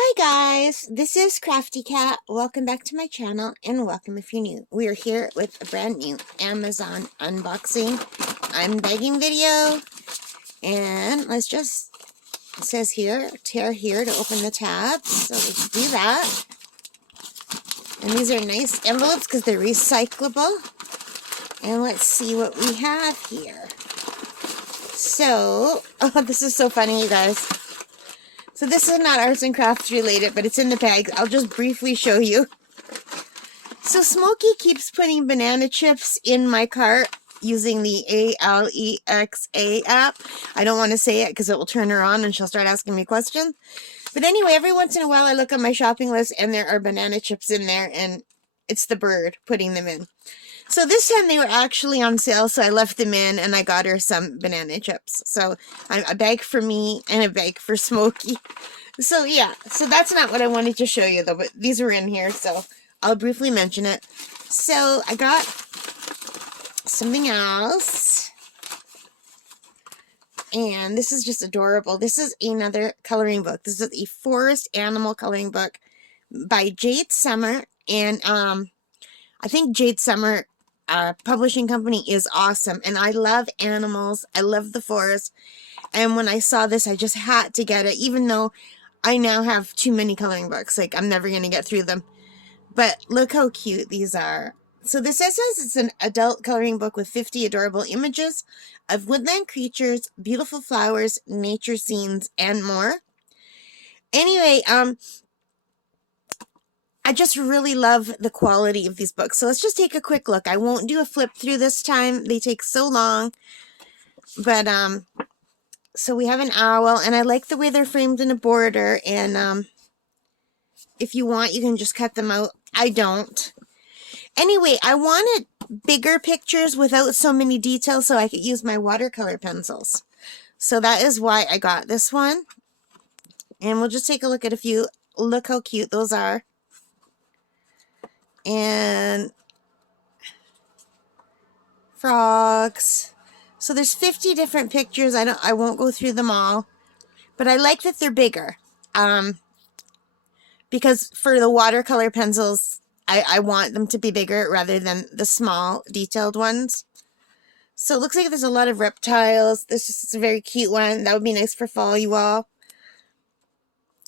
Hi guys, this is Crafty Cat. Welcome back to my channel and welcome if you're new. We are here with a brand new Amazon unboxing unbagging video. And let's just, it says here, tear here to open the tabs. So let's do that. And these are nice envelopes because they're recyclable. And let's see what we have here. So, oh, this is so funny, you guys. So this is not arts and crafts related, but it's in the bag. I'll just briefly show you. So Smokey keeps putting banana chips in my cart using the Alexa app. I don't want to say it because it will turn her on and she'll start asking me questions. But anyway, every once in a while I look at my shopping list and there are banana chips in there and it's the bird putting them in. So this time they were actually on sale, so I left them in and I got her some banana chips. So a bag for me and a bag for Smokey. So yeah, so that's not what I wanted to show you though, but these were in here, so I'll briefly mention it. So I got something else. And this is just adorable. This is another coloring book. This is a forest animal coloring book by Jade Summer. And I think Jade Summer publishing company is awesome, and I love animals. I love the forest, and when I saw this I just had to get it, even though I now have too many coloring books. Like, I'm never gonna get through them. But look how cute these are. So this says it's an adult coloring book with 50 adorable images of woodland creatures, beautiful flowers, nature scenes, and more. Anyway, I just really love the quality of these books. So let's just take a quick look. I won't do a flip through this time. They take so long. But, so we have an owl, and I like the way they're framed in a border. And, if you want, you can just cut them out. I don't. Anyway, I wanted bigger pictures without so many details so I could use my watercolor pencils. So that is why I got this one. And we'll just take a look at a few. Look how cute those are. And frogs. So there's 50 different pictures. I won't go through them all, but I like that they're bigger. Because for the watercolor pencils, I want them to be bigger rather than the small detailed ones. So it looks like there's a lot of reptiles. This is a very cute one. That would be nice for fall, you all.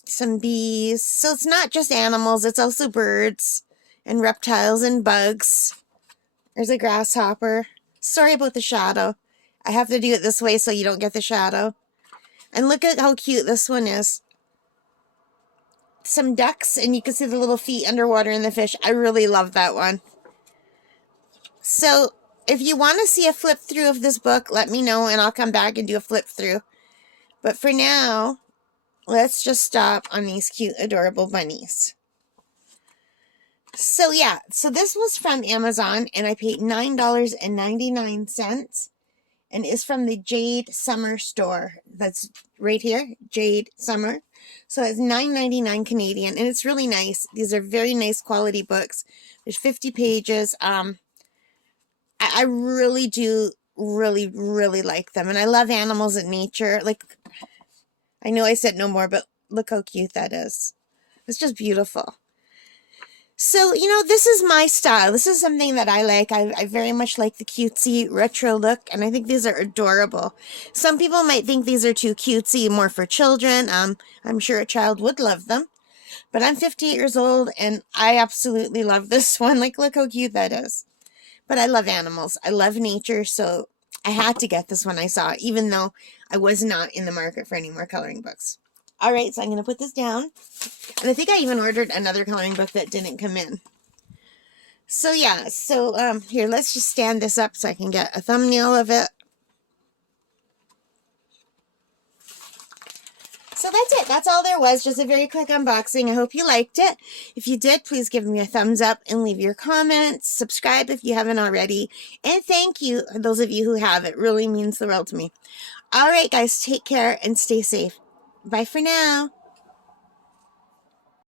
Some bees. So it's not just animals, it's also birds and reptiles and bugs. There's a grasshopper. Sorry about the shadow. I have to do it this way so you don't get the shadow. And look at how cute this one is. Some ducks, and you can see the little feet underwater in the fish. I really love that one. So if you want to see a flip through of this book, let me know and I'll come back and do a flip through. But for now, let's just stop on these cute, adorable bunnies. So yeah, so this was from Amazon, and I paid $9.99, and it's from the Jade Summer store. That's right here, Jade Summer. So it's $9.99 Canadian, and it's really nice. These are very nice quality books. There's 50 pages. I really do really like them, and I love animals and nature. Like, I know I said no more, but look how cute that is. It's just beautiful. So, you know, this is my style. This is something that I like. I very much like the cutesy retro look, and I think these are adorable. Some people might think these are too cutesy, more for children. I'm sure a child would love them. But I'm 58 years old, and I absolutely love this one. Like, look how cute that is. But I love animals. I love nature, so I had to get this one I saw, even though I was not in the market for any more coloring books. All right, so I'm going to put this down. And I think I even ordered another coloring book that didn't come in. So yeah, so here, let's just stand this up so I can get a thumbnail of it. So that's it. That's all there was. Just a very quick unboxing. I hope you liked it. If you did, please give me a thumbs up and leave your comments. Subscribe if you haven't already. And thank you, those of you who have. It really means the world to me. All right, guys, take care and stay safe. Bye for now.